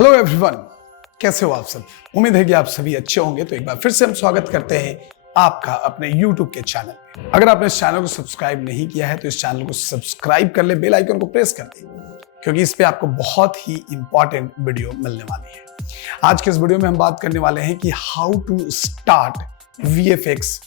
Hello everyone, कैसे हो आप सब। उम्मीद है कि आप सभी अच्छे होंगे। तो एक बार फिर से हम स्वागत करते हैं आपका अपने YouTube के चैनल पे। अगर आपने इस चैनल को सब्सक्राइब नहीं किया है तो इस चैनल को सब्सक्राइब कर ले, बेल आइकन को प्रेस कर दे, क्योंकि इस पे आपको बहुत ही इंपॉर्टेंट वीडियो मिलने वाली है। आज के इस वीडियो में हम बात करने वाले हैं कि how to start VFX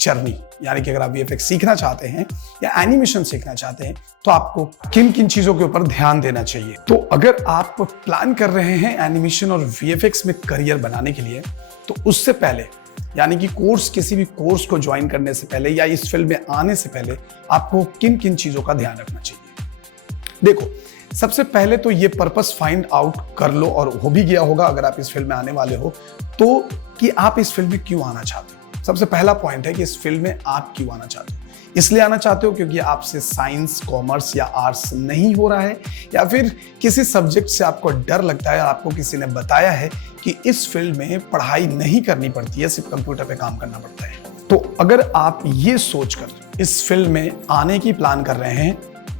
journey, यानी कि अगर आप VFX सीखना चाहते हैं या एनिमेशन सीखना चाहते हैं तो आपको किन किन चीजों के ऊपर ध्यान देना चाहिए। तो अगर आप प्लान कर रहे हैं एनिमेशन और VFX में करियर बनाने के लिए, तो उससे पहले यानी कि किसी भी कोर्स को ज्वाइन करने से पहले या इस फील्ड में आने से पहले आपको किन किन चीजों का ध्यान रखना चाहिए। देखो, सबसे पहले तो ये पर्पस फाइंड आउट कर लो, और हो भी गया होगा अगर आप इस फील्ड में आने वाले हो तो, कि आप इस फील्ड में क्यों आना चाहते हो। सबसे पहला पॉइंट है कि इस फील्ड में आप क्यों आना चाहते हो। इसलिए आना चाहते हो क्योंकि आपसे साइंस, कॉमर्स या आर्ट्स नहीं हो रहा है, या फिर किसी सब्जेक्ट से आपको डर लगता है, आपको किसी ने बताया है कि इस फील्ड में पढ़ाई नहीं करनी पड़ती है, सिर्फ कंप्यूटर पे काम करना पड़ता है। तो अगर आप ये सोचकर इस फील्ड में आने की प्लान कर रहे हैं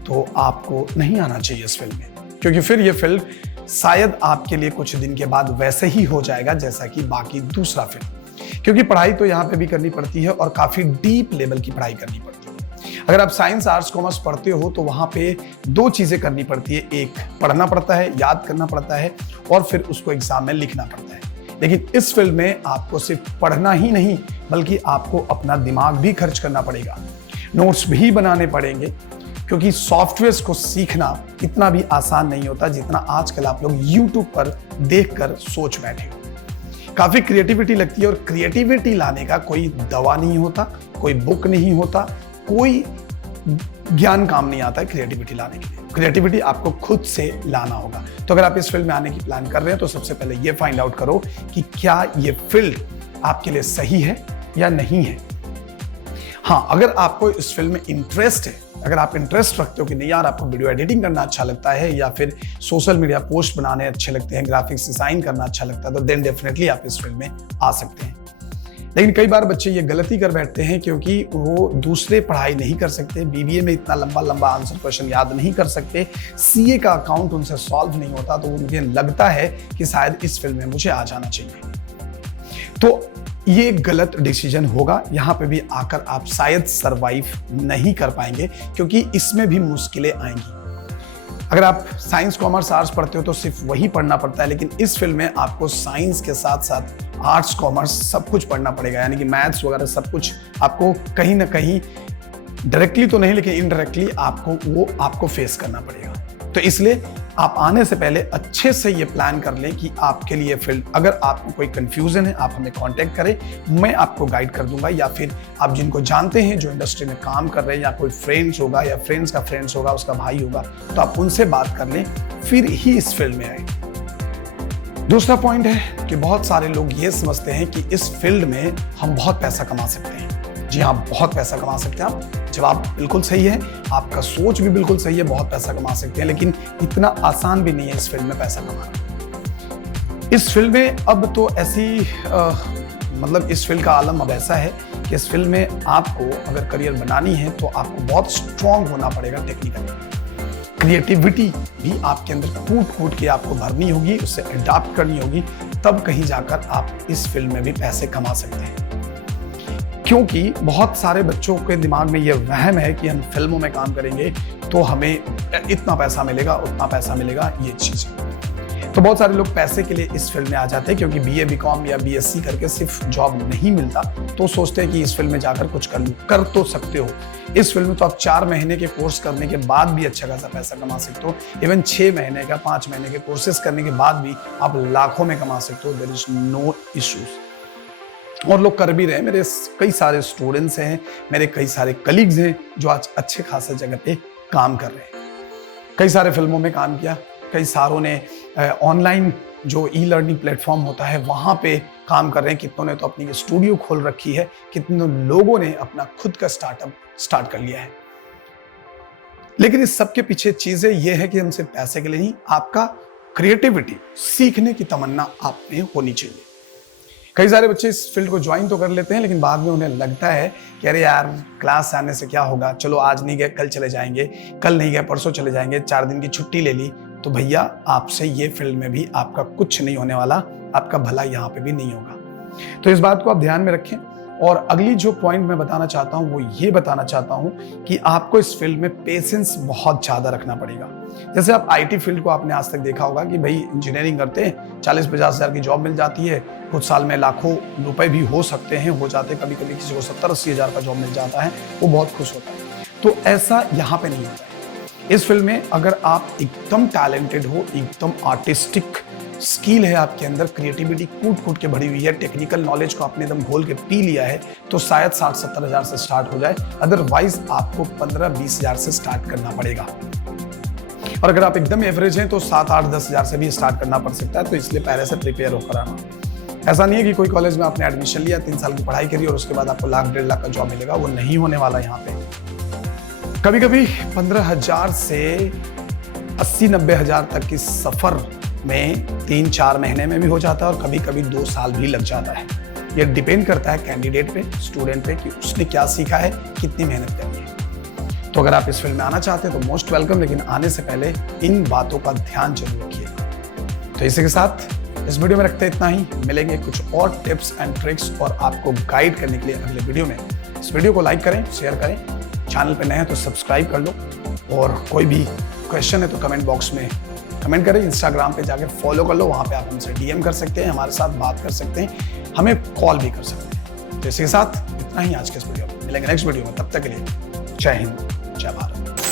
तो आपको नहीं आना चाहिए इस फील्ड में, क्योंकि फिर ये फील्ड शायद आपके लिए कुछ दिन के बाद वैसे ही हो जाएगा जैसा कि बाकी दूसरा फील्ड। क्योंकि पढ़ाई तो यहाँ पे भी करनी पड़ती है और काफी डीप लेवल की पढ़ाई करनी पड़ती है। अगर आप साइंस, आर्ट्स, कॉमर्स पढ़ते हो तो वहां पे दो चीजें करनी पड़ती है, एक पढ़ना पड़ता है, याद करना पड़ता है, और फिर उसको एग्जाम में लिखना पड़ता है। लेकिन इस फील्ड में आपको सिर्फ पढ़ना ही नहीं बल्कि आपको अपना दिमाग भी खर्च करना पड़ेगा, नोट्स भी बनाने पड़ेंगे, क्योंकि सॉफ्टवेयर को सीखना इतना भी आसान नहीं होता जितना आजकल आप लोग YouTube पर देखकर सोच बैठे हो। काफी क्रिएटिविटी लगती है, और क्रिएटिविटी लाने का कोई दवा नहीं होता, कोई बुक नहीं होता, कोई ज्ञान काम नहीं आता है क्रिएटिविटी लाने के लिए। क्रिएटिविटी आपको खुद से लाना होगा। तो अगर आप इस फील्ड में आने की प्लान कर रहे हैं तो सबसे पहले ये फाइंड आउट करो कि क्या ये फील्ड आपके लिए सही है या नहीं है। हाँ, अगर आपको इस फील्ड में इंटरेस्ट है, अगर आप इंटरेस्ट रखते हो कि नहीं यार आपको वीडियो एडिटिंग करना अच्छा लगता है, या फिर सोशल मीडिया पोस्ट बनाने अच्छे लगते हैं, ग्राफिक्स डिजाइन करना अच्छा लगता है, तो देन डेफिनेटली आप इस फील्ड में आ सकते हैं। लेकिन कई बार बच्चे ये गलती कर बैठते हैं क्योंकि वो दूसरे पढ़ाई नहीं कर सकते, BBA में इतना लंबा लंबा आंसर क्वेश्चन याद नहीं कर सकते, CA का अकाउंट उनसे सॉल्व नहीं होता, तो उन्हें लगता है कि शायद इस फील्ड में मुझे आ जाना चाहिए। तो ये गलत डिसीजन होगा। यहाँ पे भी आकर आप शायद सरवाइव नहीं कर पाएंगे, क्योंकि इसमें भी मुश्किलें आएंगी। अगर आप साइंस, कॉमर्स, आर्ट्स पढ़ते हो तो सिर्फ वही पढ़ना पड़ता है, लेकिन इस फील्ड में आपको साइंस के साथ साथ आर्ट्स, कॉमर्स सब कुछ पढ़ना पड़ेगा, यानी कि मैथ्स वगैरह सब कुछ आपको कहीं ना कहीं डायरेक्टली तो नहीं लेकिन इनडायरेक्टली आपको फेस करना पड़ेगा। तो इसलिए आप आने से पहले अच्छे से ये प्लान कर लें कि आपके लिए फील्ड, अगर आपको कोई कंफ्यूजन है आप हमें कांटेक्ट करें, मैं आपको गाइड कर दूंगा, या फिर आप जिनको जानते हैं जो इंडस्ट्री में काम कर रहे हैं, या कोई फ्रेंड्स होगा या फ्रेंड्स का फ्रेंड्स होगा, उसका भाई होगा, तो आप उनसे बात कर लें, फिर ही इस फील्ड में आए। दूसरा पॉइंट है कि बहुत सारे लोग ये समझते हैं कि इस फील्ड में हम बहुत पैसा कमा सकते हैं। जी हाँ, बहुत पैसा कमा सकते हैं आप। जवाब बिल्कुल सही है, आपका सोच भी बिल्कुल सही है, बहुत पैसा कमा सकते हैं, लेकिन इतना आसान भी नहीं है इस फील्ड में पैसा कमाना। इस फील्ड में अब तो इस फील्ड का आलम अब ऐसा है कि इस फील्ड में आपको अगर करियर बनानी है तो आपको बहुत स्ट्रांग होना पड़ेगा टेक्निकली। क्रिएटिविटी भी आपके अंदर कूट कूट के आपको भरनी होगी, उससे अडॉप्ट करनी होगी, तब कहीं जाकर आप इस फील्ड में भी पैसे कमा सकते हैं। क्योंकि बहुत सारे बच्चों के दिमाग में यह वहम है कि हम फिल्मों में काम करेंगे तो हमें इतना पैसा मिलेगा, उतना पैसा मिलेगा, ये चीज। तो बहुत सारे लोग पैसे के लिए इस फील्ड में आ जाते हैं, क्योंकि BA, BCom या BSc करके सिर्फ जॉब नहीं मिलता, तो सोचते हैं कि इस फील्ड में जाकर कुछ कर तो सकते हो। इस फील्ड में तो आप 4 महीने के कोर्स करने के बाद भी अच्छा खासा पैसा कमा सकते हो। इवन 6 महीने का, 5 महीने के कोर्सेज करने के बाद भी आप लाखों में कमा सकते हो। देयर इज नो इश्यूज, और लोग कर भी रहे हैं। मेरे कई सारे स्टूडेंट्स हैं, मेरे कई सारे कलीग्स हैं जो आज अच्छे खासे जगह पे काम कर रहे हैं। कई सारे फिल्मों में काम किया, कई सारों ने ऑनलाइन जो ई-लर्निंग प्लेटफॉर्म होता है वहां पे काम कर रहे हैं, कितनों ने तो अपनी स्टूडियो खोल रखी है, कितनों लोगों ने अपना खुद का स्टार्टअप स्टार्ट कर लिया है। लेकिन इस सब के पीछे चीजें ये है कि हम सिर्फ पैसे के लिए नहीं, आपका क्रिएटिविटी, सीखने की तमन्ना आप में होनी चाहिए। कई सारे बच्चे इस फील्ड को ज्वाइन तो कर लेते हैं, लेकिन बाद में उन्हें लगता है कि अरे यार क्लास आने से क्या होगा, चलो आज नहीं गए कल चले जाएंगे, कल नहीं गए परसों चले जाएंगे, 4 दिन की छुट्टी ले ली, तो भैया आपसे ये फील्ड में भी आपका कुछ नहीं होने वाला, आपका भला यहाँ पे भी नहीं होगा। तो इस बात को आप ध्यान में रखें। और अगली जो पॉइंट मैं बताना चाहता हूँ वो ये बताना चाहता हूँ कि आपको इस फील्ड में पेशेंस बहुत ज़्यादा रखना पड़ेगा। जैसे आप आईटी फील्ड को आपने आज तक देखा होगा कि भाई इंजीनियरिंग करते हैं, 40-50 हज़ार की जॉब मिल जाती है, कुछ साल में लाखों रुपए भी हो सकते हैं, हो जाते, कभी कभी किसी को 70-80 हज़ार का जॉब मिल जाता है, वो बहुत खुश होता है। तो ऐसा यहाँ पे नहीं होता है। इस फील्ड में अगर आप एकदम टैलेंटेड हो, एकदम आर्टिस्टिक स्किल है आपके अंदर, क्रिएटिविटी कूट कूट के भरी हुई है, टेक्निकल नॉलेज को आपने एकदम घोल के पी लिया है, तो शायद 60-70 हज़ार से स्टार्ट हो जाए। अदरवाइज आपको 15-20 हज़ार से स्टार्ट करना पड़ेगा। और अगर आप एकदम एवरेज हैं तो 7-8-10 हज़ार से भी स्टार्ट करना पड़ सकता है। तो इसलिए पहले से प्रिपेयर होकर आना। ऐसा नहीं है कि कोई कॉलेज में आपने एडमिशन लिया, 3 साल की पढ़ाई करी और उसके बाद आपको 1-1.5 लाख का जॉब मिलेगा, वो नहीं होने वाला यहाँ पे। कभी कभी 15,000 से 80-90 हज़ार तक की सफर में 3-4 महीने में भी हो जाता है और कभी कभी 2 साल भी लग जाता है। ये डिपेंड करता है कैंडिडेट पे, स्टूडेंट पे, कि उसने क्या सीखा है, कितनी मेहनत करनी है। तो अगर आप इस फील्ड में आना चाहते हैं तो मोस्ट वेलकम, लेकिन आने से पहले इन बातों का ध्यान जरूर रखिए। तो इसी के साथ इस वीडियो में रखते हैं इतना ही। मिलेंगे कुछ और टिप्स एंड ट्रिक्स और आपको गाइड करने के लिए अगले वीडियो में। इस वीडियो को लाइक करें, शेयर करें, चैनल पे नए हैं तो सब्सक्राइब कर लो, और कोई भी क्वेश्चन है तो कमेंट बॉक्स में कमेंट करें। इंस्टाग्राम पे जाके फॉलो कर लो, वहाँ पे आप हमसे डीएम कर सकते हैं, हमारे साथ बात कर सकते हैं, हमें कॉल भी कर सकते हैं। तो इसी के साथ इतना ही आज के इस वीडियो में। मिलेंगे नेक्स्ट वीडियो में, तब तक के लिए जय हिंद, जय भारत।